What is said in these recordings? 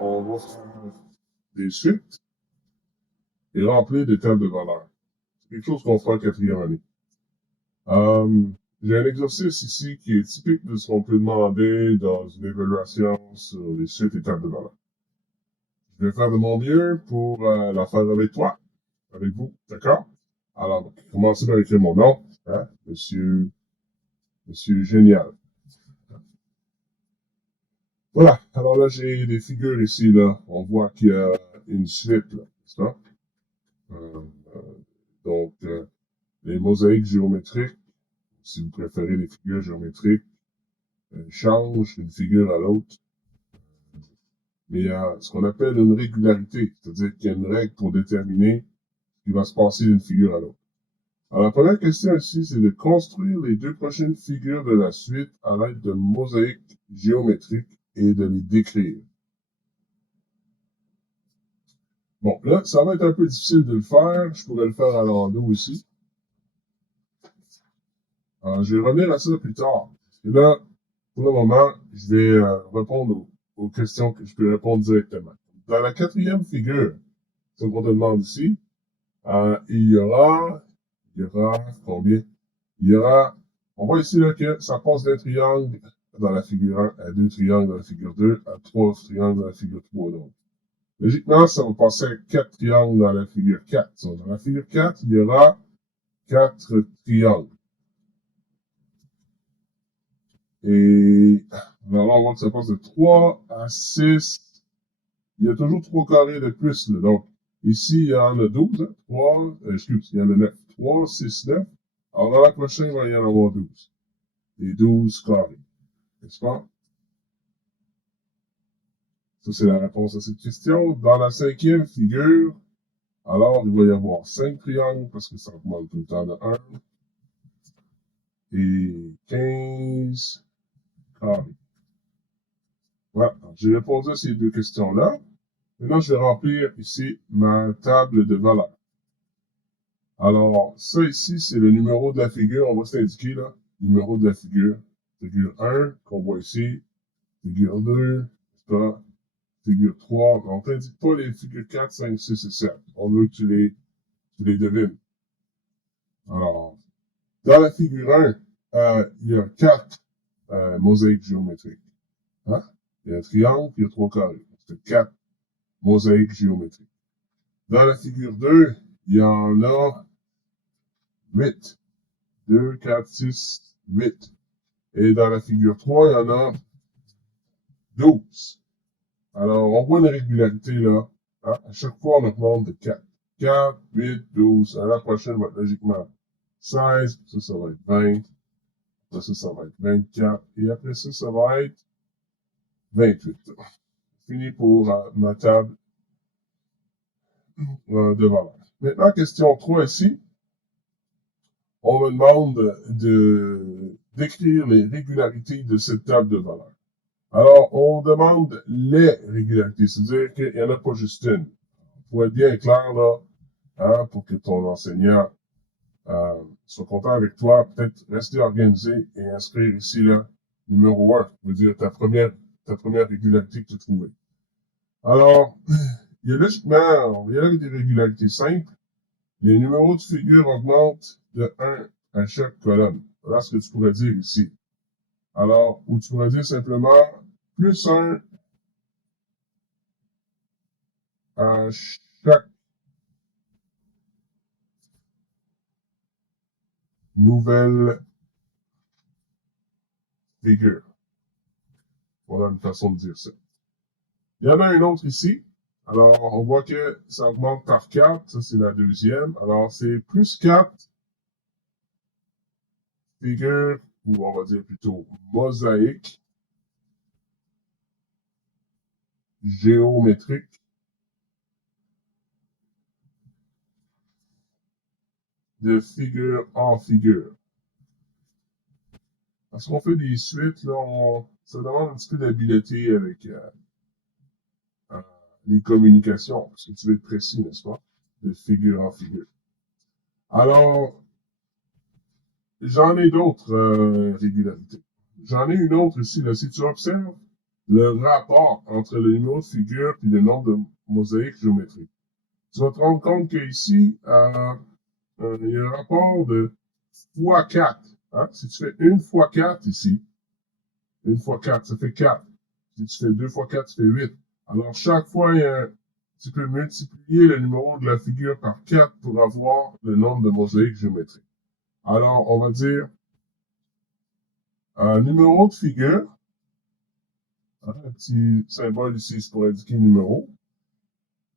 on va faire des suites et remplir des tables de valeurs. C'est quelque chose qu'on fera en quatrième année. J'ai un exercice ici qui est typique de ce qu'on peut demander dans une évaluation sur les suites et tables de valeurs. Je vais faire de mon mieux pour la faire avec toi, avec vous, d'accord? Alors, commencez par écrire mon nom, hein, Monsieur Génial. Voilà, alors là, j'ai des figures ici, là. On voit qu'il y a une suite, là, n'est-ce pas? Donc, les mosaïques géométriques, si vous préférez les figures géométriques, changent d'une figure à l'autre. Mais il y a ce qu'on appelle une régularité, c'est-à-dire qu'il y a une règle pour déterminer ce qui va se passer d'une figure à l'autre. Alors, la première question ici, c'est de construire les deux prochaines figures de la suite à l'aide de mosaïques géométriques et de les décrire. Bon, là, ça va être un peu difficile de le faire. Je pourrais le faire à l'endos ici. Alors, je vais revenir à ça plus tard. Et là, pour le moment, je vais répondre aux questions que je peux répondre directement. Dans la quatrième figure, ce qu'on te demande ici, il y aura combien? On voit ici là, que ça passe d'un triangle dans la figure 1 à deux triangles dans la figure 2 à trois triangles dans la figure 3. Donc, logiquement, ça va passer à 4 triangles dans la figure 4. Donc, dans la figure 4, il y aura 4 triangles. Et alors là, on voit que ça passe de 3 à 6. Il y a toujours 3 carrés de plus. Là. Donc, ici, il y en a 12. Hein? Il y en a 9. 3, 6, 9. Alors, dans la prochaine, il va y en avoir 12. Et 12 carrés. N'est-ce pas? Ça, c'est la réponse à cette question. Dans la cinquième figure, alors, il va y avoir 5 triangles parce que ça augmente tout le temps de 1. Et 15 carrés. Voilà. J'ai répondu à ces deux questions-là. Maintenant, je vais remplir ici ma table de valeurs. Alors, ça ici, c'est le numéro de la figure. On va s'indiquer là. Numéro de la figure. Figure 1, qu'on voit ici. Figure 2, c'est pas. Figure 3. On ne t'indique pas les figures 4, 5, 6 et 7. On veut que tu les devines. Alors, dans la figure 1, il y a 4 mosaïques géométriques. Hein? Il y a un triangle, puis il y a 3 carrés. C'est 4 mosaïques géométriques. Dans la figure 2, il y en a 8. 2, 4, 6, 8. Et dans la figure 3, il y en a 12. Alors, on voit une régularité là. Hein? À chaque fois, on augmente de 4. 4, 8, 12. À la prochaine, va être logiquement 16. Ça va être 20. Après ça va être 24. Et après ça va être 28. Fini pour ma table de valeurs. Maintenant, question 3 ici. On me demande d'écrire les régularités de cette table de valeurs. Alors, on demande les régularités, c'est-à-dire qu'il n'y en a pas juste une. Pour être bien clair, là, hein, pour que ton enseignant soit content avec toi, peut-être rester organisé et inscrire ici, là, numéro 1, veut dire ta première régularité que tu as trouvée. Alors, il y a logiquement, il y a des régularités simples. Les numéros de figure augmentent de 1 à chaque colonne. Voilà ce que tu pourrais dire ici. Alors, ou tu pourrais dire simplement plus 1 à chaque nouvelle figure. Voilà une façon de dire ça. Il y en a une autre ici. Alors, on voit que ça augmente par 4. Ça, c'est la deuxième. Alors, c'est plus 4 figures, ou on va dire plutôt mosaïques géométriques de figure en figure. Parce qu'on fait des suites, là, ça demande un petit peu d'habileté avec les communications, parce que tu veux être précis, n'est-ce pas? De figure en figure. Alors, j'en ai d'autres régularités. J'en ai une autre ici, là, si tu observes, le rapport entre le numéro de figure et le nombre de mosaïques géométriques. Tu vas te rendre compte qu'ici, il y a un rapport de fois 4. Hein? Si tu fais 1 fois 4 ici, 1 fois 4, ça fait 4. Si tu fais 2 fois 4, ça fait 8. Alors, chaque fois, tu peux multiplier le numéro de la figure par 4 pour avoir le nombre de mosaïques géométriques. Alors, on va dire un numéro de figure. Hein, un petit symbole ici, c'est pour indiquer numéro.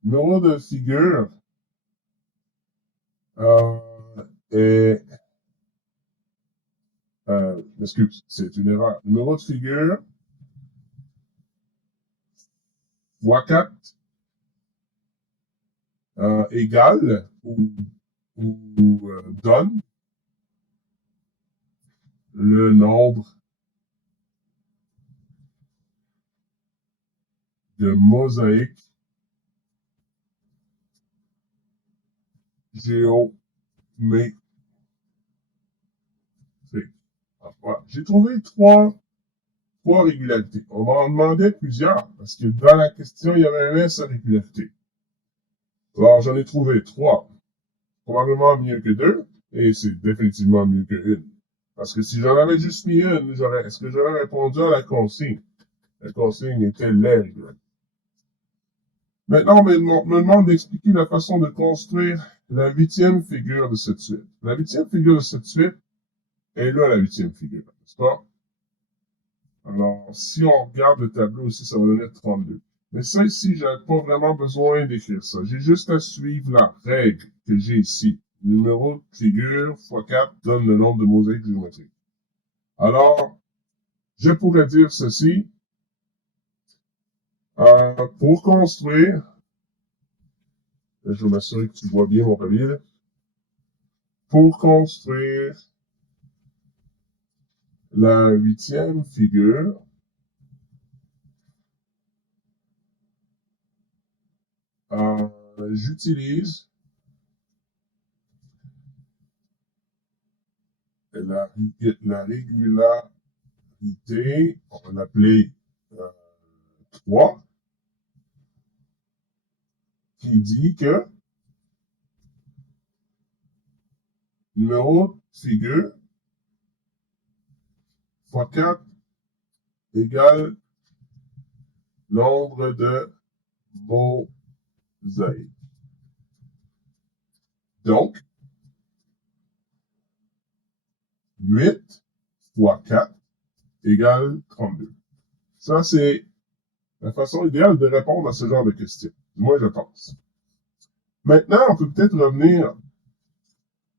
Numéro de figure est... excuse, c'est une erreur. Numéro de figure fois 4 égale ou donne le nombre de mosaïques géométriques. Voilà. J'ai trouvé trois régularités. On m'en demandait plusieurs, parce que dans la question, il y avait un S à régularité. Alors, j'en ai trouvé 3. Probablement mieux que 2, et c'est définitivement mieux que 1. Parce que si j'en avais juste mis une, est-ce que j'aurais répondu à la consigne? La consigne était l'aigle. Maintenant, on me demande d'expliquer la façon de construire la 8e figure de cette suite. La 8e figure de cette suite est là, la 8e figure, n'est-ce pas? Alors, si on regarde le tableau ici, ça va donner 32. Mais ça ici, je n'ai pas vraiment besoin d'écrire ça. J'ai juste à suivre la règle que j'ai ici. Numéro de figure x 4 donne le nombre de mosaïques géométriques. Alors, je pourrais dire ceci. Pour construire, je vais m'assurer que tu vois bien mon papier. Pour construire la 8e figure, j'utilise la régularité, on va l'appeler 3, qui dit que numéro de figure fois 4 égale nombre de mosaïques. Donc, 8 fois 4 égale 32. Ça, c'est la façon idéale de répondre à ce genre de questions. Moi, je pense. Maintenant, on peut peut-être revenir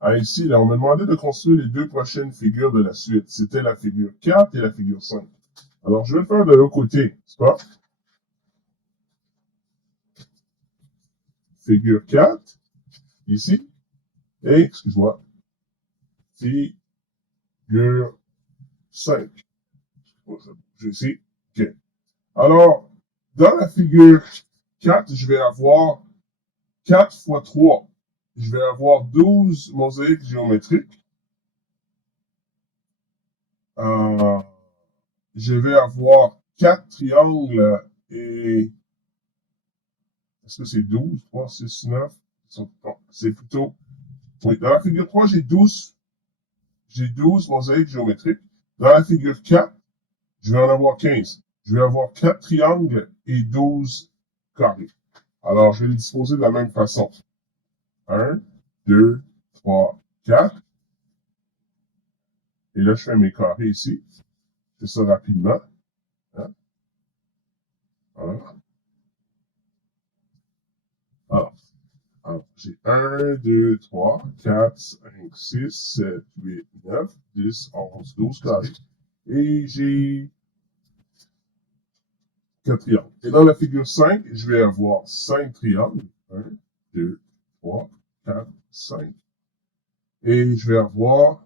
à ici. Là, on m'a demandé de construire les 2 prochaines figures de la suite. C'était la figure 4 et la figure 5. Alors, je vais le faire de l'autre côté, n'est-ce pas? Figure 4, ici. Et, excuse-moi, figure 5. Je ici. OK. Alors, dans la figure 4, je vais avoir 4 fois 3. Je vais avoir 12 mosaïques géométriques. Je vais avoir 4 triangles et... Est-ce que c'est 12? 3, 6, 9? Non, c'est plutôt... Oui, dans la figure 3, j'ai 12 mosaïques géométriques. Dans la figure 4, je vais en avoir 15. Je vais avoir 4 triangles et 12 carrés. Alors, je vais les disposer de la même façon. 1, 2, 3, 4. Et là, je fais mes carrés ici. Je fais ça rapidement. Hein? Voilà. Alors, j'ai 1, 2, 3, 4, 5, 6, 7, 8, 9, 10, 11, 12 carrés. Et j'ai 4 triangles. Et dans la figure 5, je vais avoir 5 triangles. 1, 2, 3, 4, 5. Et je vais avoir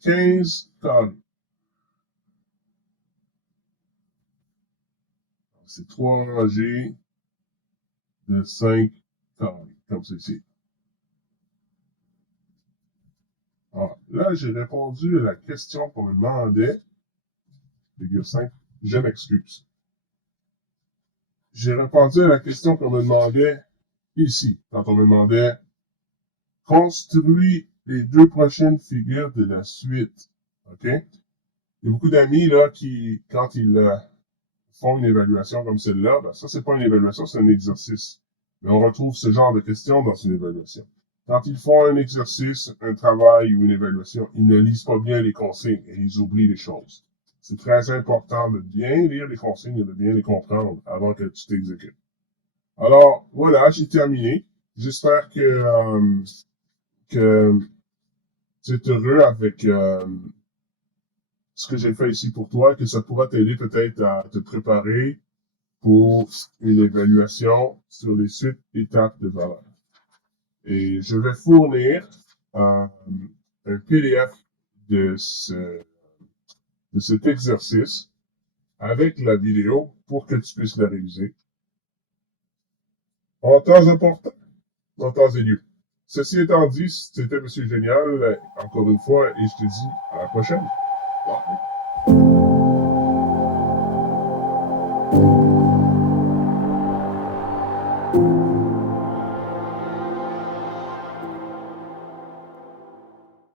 15 carrés. C'est 3 rangées de 5 carrés, comme ceci. Alors, là, j'ai répondu à la question qu'on me demandait. Figure 5, je m'excuse. J'ai répondu à la question qu'on me demandait ici, quand on me demandait construis les 2 prochaines figures de la suite. OK? Il y a beaucoup d'amis là qui, quand ils font une évaluation comme celle-là, ben ça, c'est pas une évaluation, c'est un exercice. Mais on retrouve ce genre de questions dans une évaluation. Quand ils font un exercice, un travail ou une évaluation, ils ne lisent pas bien les consignes et ils oublient les choses. C'est très important de bien lire les consignes et de bien les comprendre avant que tu t'exécutes. Alors, voilà, j'ai terminé. J'espère que tu es heureux avec ce que j'ai fait ici pour toi, que ça pourra t'aider peut-être à te préparer pour une évaluation sur les 8 étapes de valeur. Et je vais fournir un PDF de cet exercice avec la vidéo pour que tu puisses la réviser en temps important, en temps et lieu. Ceci étant dit, c'était M. Génial, encore une fois, et je te dis à la prochaine. Bye.